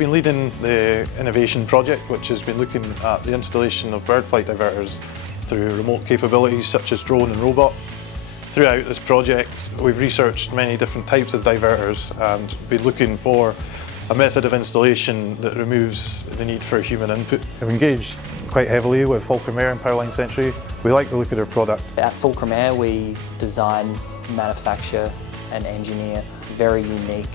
been leading the innovation project, which has been looking at the installation of bird flight diverters through remote capabilities such as drone and robot. Throughout this project, we've researched many different types of diverters and been looking for a method of installation that removes the need for human input. We've engaged quite heavily with FuclrumAir and Powerline Sentry. We like the look of their product. At FuclrumAir, we design, manufacture and engineer very unique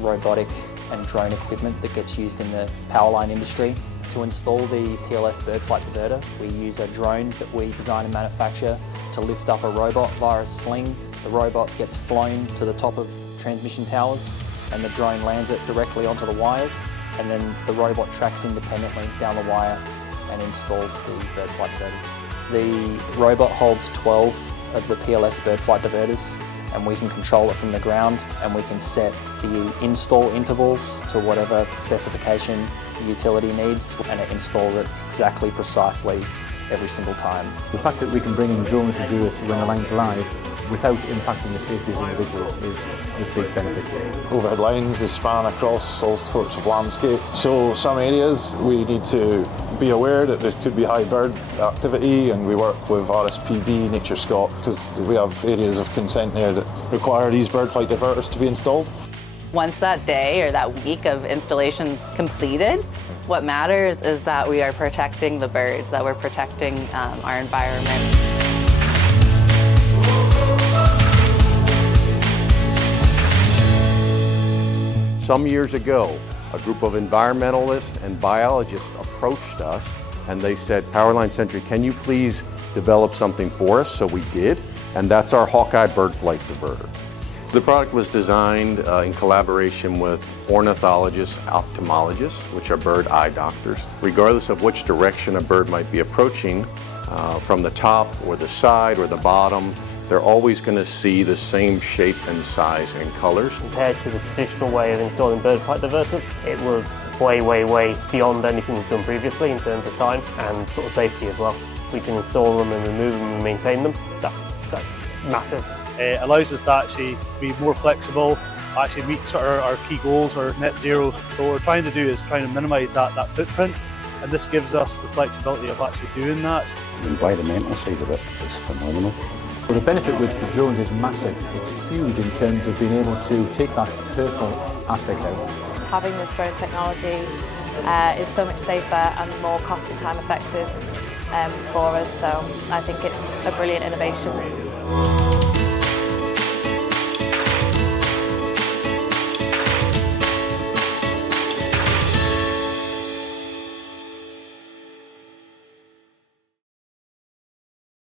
robotic and drone equipment that gets used in the powerline industry. To install the PLS bird flight diverter, we use a drone that we design and manufacture to lift up a robot via a sling. The robot gets flown to the top of transmission towers and the drone lands it directly onto the wires, and then the robot tracks independently down the wire and installs the bird flight diverters. The robot holds 12 of the PLS bird flight diverters, and we can control it from the ground, and we can set the install intervals to whatever specification the utility needs, and it installs it exactly, precisely, every single time. The fact that we can bring in drones to do it when the line's live without impacting the safety of individuals is a big benefit. Overhead lines, they span across all sorts of landscape. So some areas we need to be aware that there could be high bird activity, and we work with RSPB, Nature Scott, because we have areas of consent there that require these bird flight diverters to be installed. Once that day or that week of installation's completed, what matters is that we are protecting the birds, that we're protecting our environment. Some years ago, a group of environmentalists and biologists approached us and they said, Powerline Sentry, can you please develop something for us? So we did, and that's our Hawkeye bird flight diverter. The product was designed in collaboration with ornithologists, ophthalmologists, which are bird eye doctors. Regardless of which direction a bird might be approaching, from the top or the side or the bottom, they're always going to see the same shape and size and colors. Compared to the traditional way of installing bird flight diverters, it was way beyond anything we've done previously in terms of time and sort of safety as well. We can install them and remove them and maintain them. That's massive. It allows us to actually be more flexible, actually meet sort of our key goals or net zero. So what we're trying to do is trying to minimise that footprint, and this gives us the flexibility of actually doing that. The environmental side of it is phenomenal. Well, the benefit with the drones is massive. It's huge in terms of being able to take that personal aspect out. Having this drone technology is so much safer and more cost and time effective for us, so I think it's a brilliant innovation.